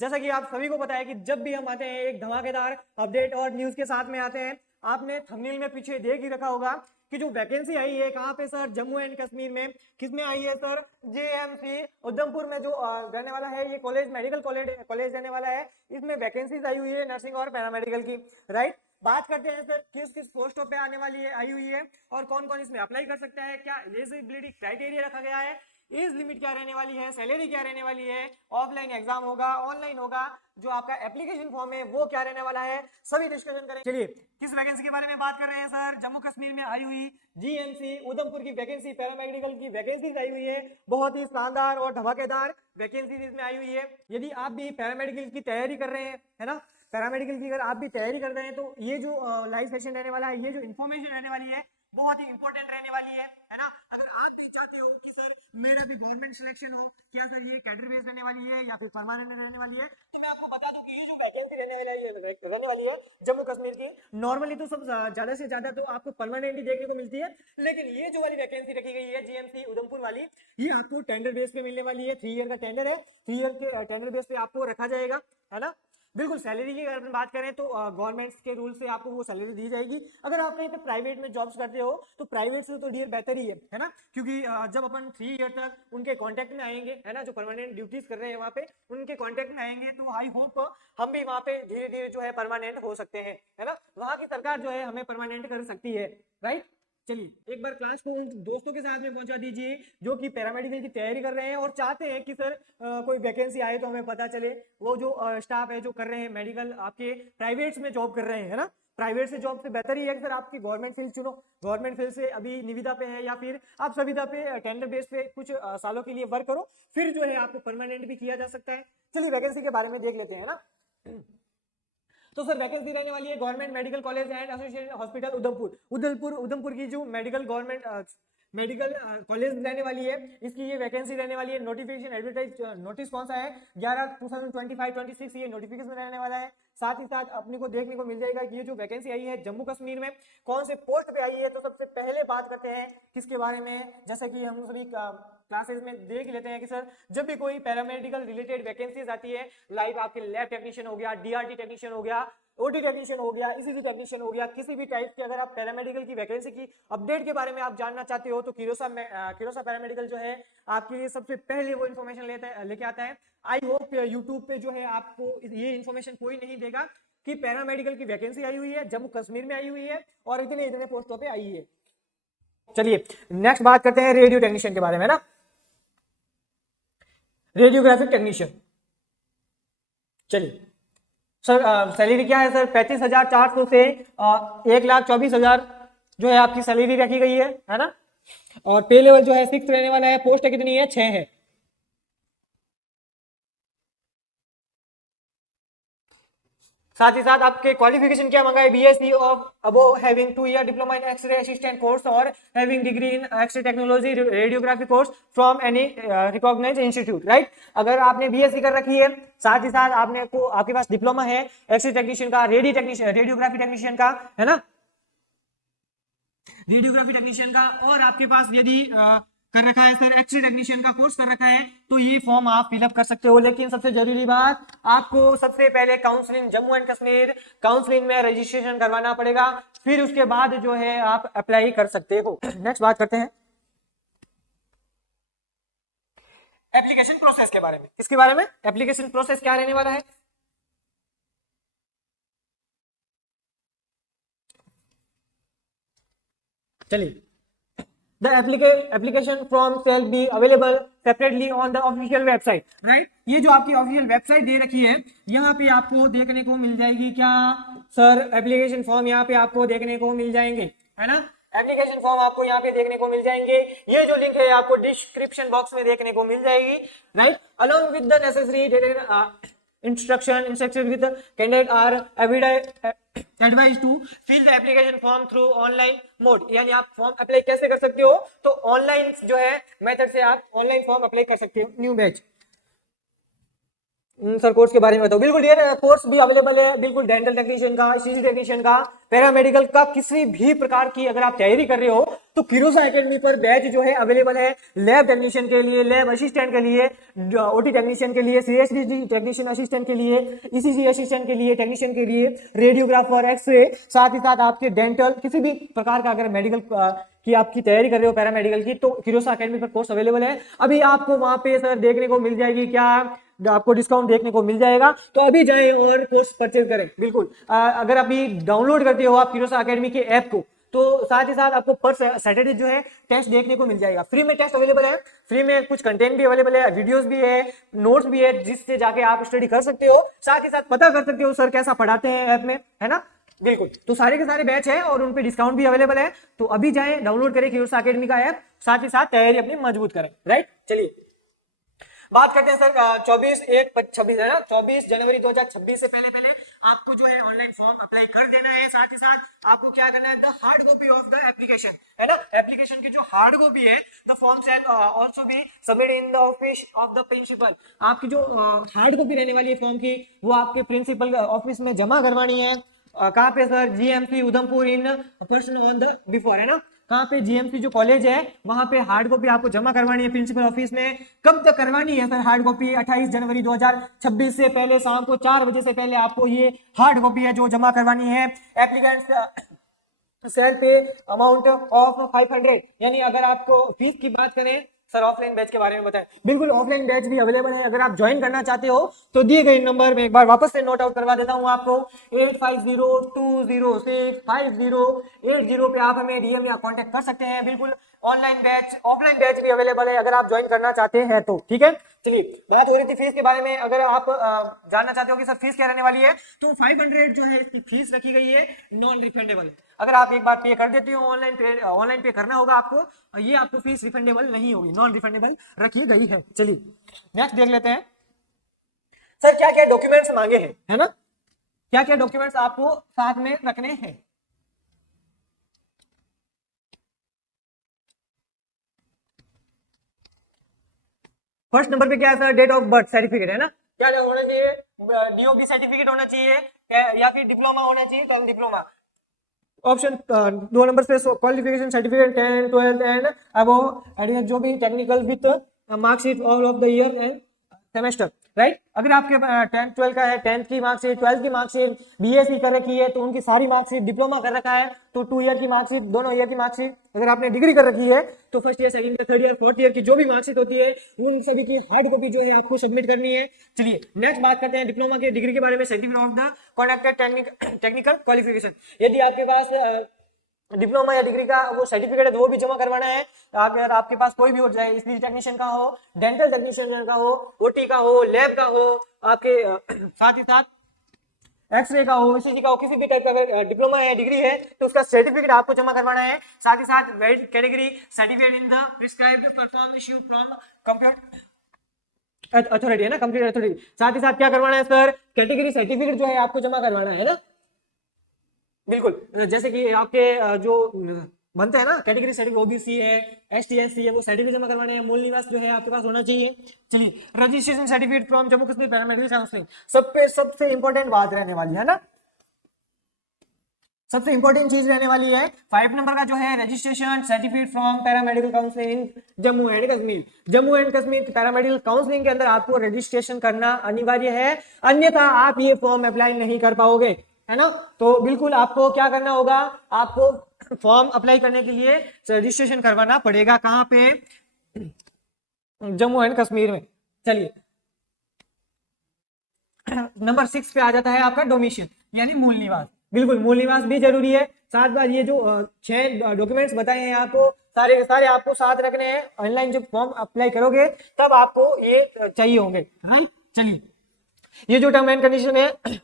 जैसा कि आप सभी को पता है कि जब भी हम आते हैं एक धमाकेदार अपडेट और न्यूज के साथ में आते हैं। आपने थंबनेल में पीछे देख ही रखा होगा कि जो वैकेंसी आई है कहाँ पे सर, जम्मू एंड कश्मीर में। किसमें आई है सर? जेएमसी उधमपुर में जो रहने वाला है ये कॉलेज, मेडिकल कॉलेज रहने वाला है। इसमें वैकेंसीज आई हुई है नर्सिंग और पैरामेडिकल की, राइट। बात करते हैं सर किस किस पोस्टों पे आने वाली है, आई हुई है और कौन कौन इसमें अप्लाई कर सकता है, क्या एलिजिबिलिटी क्राइटेरिया रखा गया है, एज लिमिट क्या रहने वाली है, सैलरी क्या रहने वाली है, ऑफलाइन एग्जाम होगा, ऑनलाइन होगा, जो आपका एप्लीकेशन फॉर्म है वो क्या रहने वाला है, सभी डिस्कशन करें। चलिए किस वैकेंसी के बारे में बात कर रहे हैं सर? जम्मू कश्मीर में आई हुई जीएमसी उधमपुर की वैकेंसी, पैरामेडिकल की वैकेंसी आई हुई है। बहुत ही शानदार और धमाकेदार वैकेंसी इसमें आई हुई है। यदि आप भी पैरामेडिकल की तैयारी कर रहे हैं, है ना, पैरामेडिकल की अगर आप भी तैयारी कर रहे हैं तो ये जो लाइव सेशन रहने वाला है, ये जो इन्फॉर्मेशन रहने वाली है बहुत ही इंपॉर्टेंट रहने वाली है ना। अगर आप भी चाहते हो कि सर मेरा भी गवर्नमेंट सिलेक्शन हो, क्या सर ये कैडर बेस रहने वाली है या फिर परमानेंट रहने वाली है, तो मैं आपको बता दूं कि ये जो वैकेंसी रहने वाली है जम्मू कश्मीर की, नॉर्मली तो सब ज्यादा से ज्यादा तो आपको परमानेंट ही देखने को मिलती है, लेकिन ये जो वाली वैकेंसी रखी गई है जीएमसी उधमपुर वाली, ये आपको टेंडर बेस पे मिलने वाली है। 3 ईयर का टेंडर है, 3 ईयर के टेंडर बेस पे आपको रखा जाएगा, है ना। बिल्कुल सैलरी की अगर बात करें तो गवर्नमेंट के रूल से आपको वो सैलरी दी जाएगी। अगर आप कहीं पे प्राइवेट में जॉब्स करते हो तो प्राइवेट से तो डियर बेहतर ही है ना, क्योंकि जब अपन 3 ईयर तक उनके कांटेक्ट में आएंगे, है ना, जो परमानेंट ड्यूटीज कर रहे हैं वहाँ पे उनके कांटेक्ट में आएंगे, तो आई होप हम भी वहाँ पे धीरे धीरे जो है परमानेंट हो सकते हैं, है ना। वहाँ की सरकार जो है हमें परमानेंट कर सकती है, राइट। चलिए एक बार क्लास को उन दोस्तों के साथ में पहुंचा दीजिए जो कि पैरामेडिकल की तैयारी कर रहे हैं और चाहते हैं कि सर कोई वैकेंसी आए तो हमें पता चले। वो जो स्टाफ है जो कर रहे हैं मेडिकल, आपके प्राइवेट्स में जॉब कर रहे हैं, है ना, प्राइवेट से जॉब से बेहतर ही है कि सर आपकी गवर्नमेंट फील्ड चुनो। गवर्नमेंट फील्ड से अभी निविदा पे है या फिर आप सविदा पे टेंडर बेस पे कुछ सालों के लिए वर्क करो, फिर जो है आपको परमानेंट भी किया जा सकता है। चलिए वैकेंसी के बारे में देख लेते हैं ना। तो सर वैकेंसी रहने वाली है government medical college and associated hospital Udhampur की जो मेडिकल गवर्नमेंट मेडिकल कॉलेज रहने वाली है, इसकी ये वैकेंसी रहने वाली है। नोटिफिकेशन एडवर्टाइज नोटिस कौन सा है? 11/2025-26 ये नोटिफिकेशन रहने वाला है। साथ ही साथ अपने को देखने को मिल जाएगा कि ये जो वैकेंसी आई है जम्मू कश्मीर में कौन से पोस्ट पे आई है। तो सबसे पहले बात करते हैं किसके बारे में, जैसे कि हम सभी क्लासेस में देख लेते हैं कि सर जब भी कोई पैरामेडिकल रिलेटेड वैकेंसीज आती है, लाइक आपके लैब टेक्नीशियन हो गया, डीआरटी टेक्नीशियन हो गया, ओटी टेक्नीशियन हो गया, ईसीजी टेक्नीशियन हो गया, किसी भी टाइप के अगर आप पैरामेडिकल की वैकेंसी की अपडेट के बारे में आप जानना चाहते हो तो किरोसा पैरामेडिकल जो है आपके लिए सबसे पहले वो इन्फॉर्मेशन लेके आता है। आई होप यूट्यूब पे जो है आपको ये इन्फॉर्मेशन कोई नहीं देगा कि पैरामेडिकल की वैकेंसी आई हुई है, जम्मू कश्मीर में आई हुई है और इतने इतने पोस्टों पे आई है। चलिए नेक्स्ट बात करते हैं रेडियो टेक्नीशियन के बारे में ना, रेडियोग्राफिक टेक्नीशियन। चलिए सर सैलरी क्या है सर? 35,400 से 1,24,000 जो है आपकी सैलरी रखी गई है ना। और पे लेवल जो है 6 रहने वाला है। पोस्ट कितनी है? 6 है। साथ ही साथ आपके क्वालिफिकेशन क्या मांगा है? BSc of above having 2 year diploma in x ray assistant course और having degree in x ray technology radiography course from any recognised institute, right. अगर आपने बीएससी कर रखी है, साथ ही साथ आपके पास डिप्लोमा है एक्सरे टेक्नीशियन का, रेडियोग्राफी टेक्नीशियन का, है ना, रेडियोग्राफी टेक्नीशियन का, और आपके पास यदि कर रखा है सर एक्सरे टेक्नीशियन का कोर्स कर रखा है तो ये फॉर्म आप फिलअप कर सकते हो। लेकिन सबसे जरूरी बात, आपको सबसे पहले counselling Jammu and Kashmir counselling में रजिस्ट्रेशन करवाना पड़ेगा, फिर उसके बाद जो है आप अप्लाई कर सकते हो। नेक्स्ट बात करते हैं एप्लीकेशन प्रोसेस के बारे में। किसके बारे में? एप्लीकेशन प्रोसेस क्या रहने वाला है? चलिए The application form shall be available separately on the official website, right? ये जो आपकी ऑफिशियल वेबसाइट दे रखी है यहाँ पे आपको देखने को मिल जाएगी क्या सर? एप्लीकेशन फॉर्म यहाँ पे आपको देखने को मिल जाएंगे, है ना। एप्लीकेशन फॉर्म आपको यहाँ पे देखने को मिल जाएंगे। ये जो लिंक है आपको डिस्क्रिप्शन बॉक्स में देखने को मिल जाएगी, right. Along with the necessary instruction with the candidate are advised to fill the application form through online mode। यानी आप फॉर्म अप्लाई कैसे कर सकते हो? तो ऑनलाइन जो है मेथड से आप ऑनलाइन फॉर्म अप्लाई कर सकते हो। न्यू बैच सर कोर्स के बारे में बताओ। बिल्कुल यार कोर्स भी अवेलेबल है, बिल्कुल डेंटल टेक्नीशियन का, ईसीजी टेक्नीशियन का, पैरामेडिकल का, किसी भी प्रकार की अगर आप तैयारी कर रहे हो तो किरोसा एकेडमी पर बैच जो है अवेलेबल है लैब टेक्नीशियन के लिए, लैब असिस्टेंट के लिए, ओटी टेक्नीशियन के लिए, सीएसडी टेक्नीशियन असिस्टेंट के लिए, ईसीजी असिस्टेंट के लिए, टेक्नीशियन के लिए, रेडियोग्राफर, एक्सरे, साथ ही साथ आपके डेंटल, किसी भी प्रकार का अगर मेडिकल की आपकी तैयारी कर रहे हो पैरामेडिकल की, तो किरोसा एकेडमी पर कोर्स अवेलेबल है। अभी आपको वहां पे सर देखने को मिल जाएगी क्या, आपको डिस्काउंट देखने को मिल जाएगा, तो अभी जाएं और कोर्स परचेज करें। बिल्कुल अगर अभी डाउनलोड करते हो आप किरोसा एकेडमी के ऐप को, तो साथ ही साथ आपको पर सैटरडे जो है टेस्ट देखने को मिल जाएगा। फ्री में टेस्ट अवेलेबल है, फ्री में कुछ कंटेंट भी अवेलेबल है, वीडियोस भी है, नोट्स भी है, जिससे जाके आप स्टडी कर सकते हो, साथ ही साथ पता कर सकते हो सर कैसा पढ़ाते हैं ऐप में, है ना। बिल्कुल, तो सारे के सारे बैच है और उन पे डिस्काउंट भी अवेलेबल है। तो अभी जाएं, डाउनलोड करें किरोसा एकेडमी का ऐप, साथ ही साथ तैयारी अपनी मजबूत करें। राइट, चलिए बात करते हैं सर 24/1/26 है ना, 24 जनवरी 2026 से पहले आपको जो है ऑनलाइन फॉर्म अप्लाई कर देना है। साथ ही साथ आपको क्या करना है, the hard copy of the application, है ना, एप्लीकेशन की जो हार्ड कॉपी है, the form shall also be submit in the office of the principal. आपकी जो हार्ड कॉपी रहने वाली है फॉर्म की, वो आपके प्रिंसिपल ऑफिस में जमा करवानी है। कहाँ पे sir, GMC Udhampur in person on the before, है ना, कहाँ पे, जीएमसी जो कॉलेज है वहां पे हार्ड कॉपी आपको जमा करवानी है प्रिंसिपल ऑफिस में। कब तक करवानी है सर हार्ड कॉपी, 28 जनवरी 2026 से पहले शाम को 4 बजे से पहले आपको ये हार्ड कॉपी है जो जमा करवानी है। एप्लीकेंट्स सेल पे अमाउंट ऑफ 500, यानी अगर आपको फीस की बात करें सर, ऑफलाइन बैच के बारे में बताएं। बिल्कुल, ऑफलाइन बैच भी अवेलेबल है, अगर आप ज्वाइन करना चाहते हो तो दिए गए नंबर में एक बार वापस से नोट आउट करवा देता हूं आपको, 8502065080 पे आप हमें डीएम या कांटेक्ट कर सकते हैं। बिल्कुल, ऑनलाइन बैच, ऑफलाइन बैच भी अवेलेबल है अगर आप ज्वाइन करना चाहते हैं तो, ठीक है। चलिए, बात हो रही थी फीस के बारे में। अगर आप जानना चाहते हो कि सर फीस क्या रहने वाली है, तो 500 जो है इसकी फीस रखी गई है, नॉन रिफंडेबल। अगर आप एक बार पे कर देते हो, ऑनलाइन पे करना होगा आपको, ये आपको फीस रिफंडेबल नहीं होगी, नॉन रिफंडेबल रखी गई है। चलिए नेक्स्ट देख लेते हैं सर, क्या क्या डॉक्यूमेंट्स मांगे हैं, है ना, क्या क्या डॉक्यूमेंट्स आपको साथ में रखने हैं। फर्स्ट नंबर पे क्या है sir, date of birth certificate, है ना, क्या होना चाहिए, डीओबी सर्टिफिकेट होना चाहिए या फिर डिप्लोमा होना चाहिए, तो हम डिप्लोमा। ऑप्शन 2 नंबर पे क्वालिफिकेशन सर्टिफिकेट 10, 12 एंड अबव, जो भी technical with marksheet all of the year end semester, right. अगर आपके 10th 12 का है, 10th की मार्कशीट, 12th की मार्कशीट, बीएससी कर रखी है तो उनकी सारी मार्कशीट, डिप्लोमा कर रखा है तो 2 ईयर की मार्कशीट, दोनों ईयर की मार्कशीट, अगर आपने डिग्री कर रखी है तो first year, second year, third year, fourth year की जो भी मार्कशीट होती है उन सभी की हार्ड कॉपी जो है आपको सबमिट करनी है। चलिए नेक्स्ट बात करते हैं डिप्लोमा के डिग्री के बारे में, certificate of the कॉन्डक्टेड technical qualification. यदि आपके पास डिप्लोमा या डिग्री का वो सर्टिफिकेट है तो वो भी जमा करवाना है। अगर आपके पास कोई भी हो, चाहे स्पीच टेक्नीशियन का हो, डेंटल टेक्नीशियन का हो, ओटी का हो, लैब का हो, आपके साथ ही साथ एक्सरे का हो, ईसीजी का हो, किसी भी टाइप का अगर डिप्लोमा है, डिग्री है, तो उसका सर्टिफिकेट आपको जमा करवाना है। साथ ही साथ valid category certificate in the prescribed perform issued from computer authority, है ना, कंप्यूटर अथॉरिटी। साथ ही साथ क्या करवाना है सर, कैटेगरी सर्टिफिकेट जो है आपको जमा करवाना है ना। बिल्कुल, जैसे कि आपके जो बनते हैं ना कैटेगरी सर्टिफिकेट, ओबीसी है, एसटी एससी है, वो सर्टिफिकेट जमा करवाने हैं। मूल निवास जो है आपके पास होना चाहिए। चलिए, registration certificate from Jammu Kashmir paramedical counselling, सबसे इंपॉर्टेंट बात रहने वाली है ना, सबसे इंपॉर्टेंट चीज रहने वाली है 5 नंबर का जो है, registration certificate from paramedical counselling Jammu and Kashmir. Jammu and Kashmir paramedical counselling के अंदर आपको रजिस्ट्रेशन करना अनिवार्य है, अन्यथा आप ये फॉर्म अप्लाई नहीं कर पाओगे, है ना। तो बिल्कुल आपको क्या करना होगा, आपको फॉर्म अप्लाई करने के लिए रजिस्ट्रेशन करवाना पड़ेगा। कहां पे, जम्मू एंड कश्मीर में। चलिए नंबर 6 पे आ जाता है आपका डोमिशियल, यानी मूल निवास। बिल्कुल, मूल निवास भी जरूरी है। साथ बार ये जो 6 डॉक्यूमेंट्स बताए हैं आपको, सारे सारे आपको साथ रखने हैं। ऑनलाइन जब फॉर्म अप्लाई करोगे तब आपको ये चाहिए होंगे, राइट। चलिए, ये जो टर्म एंड कंडीशन है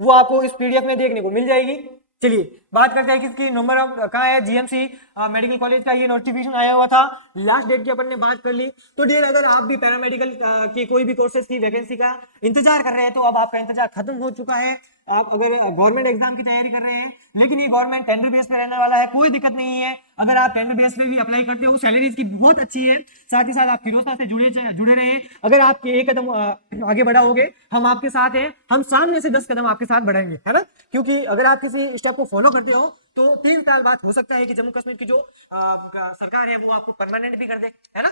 वो आपको इस पीडीएफ में देखने को मिल जाएगी। चलिए बात करते हैं किसकी, नंबर ऑफ कहाँ है, जीएमसी मेडिकल कॉलेज का ये नोटिफिकेशन आया हुआ था। लास्ट डेट की अपन ने बात कर ली। तो डियर, अगर आप भी पैरामेडिकल की कोई भी कोर्सेज की वैकेंसी का इंतजार कर रहे हैं तो अब आपका इंतजार खत्म हो चुका है। आप अगर गवर्नमेंट एग्जाम की तैयारी कर रहे हैं, लेकिन ये गवर्नमेंट टेंडर बेस पे रहने वाला है, कोई दिक्कत नहीं है। अगर आप टेंडर बेस पे भी अप्लाई करते हो, सैलरीज की बहुत अच्छी है। साथ ही साथ आप फिरोजशाह से जुड़े रहे। अगर आप एक कदम आगे बढ़ाओगे, हम आपके साथ हैं, हम सामने से 10 कदम आपके साथ बढ़ाएंगे, है ना। क्योंकि अगर आप किसी स्टेप को फॉलो करते हो तो 3 साल बाद हो सकता है कि जम्मू कश्मीर की जो सरकार है वो आपको परमानेंट भी कर दे, है ना।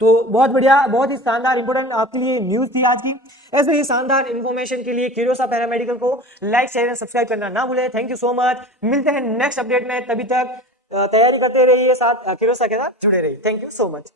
तो बहुत बढ़िया, बहुत ही शानदार इंपोर्टेंट आपके लिए न्यूज थी आज की। ऐसे ही शानदार इन्फॉर्मेशन के लिए क्यूरियोसा पैरामेडिकल को लाइक शेयर एंड सब्सक्राइब करना ना भूलें। Thank you so much. मिलते हैं नेक्स्ट अपडेट में, तभी तक तैयारी करते रहिए, साथ क्यूरियोसा के साथ जुड़े रहिए। Thank you so much.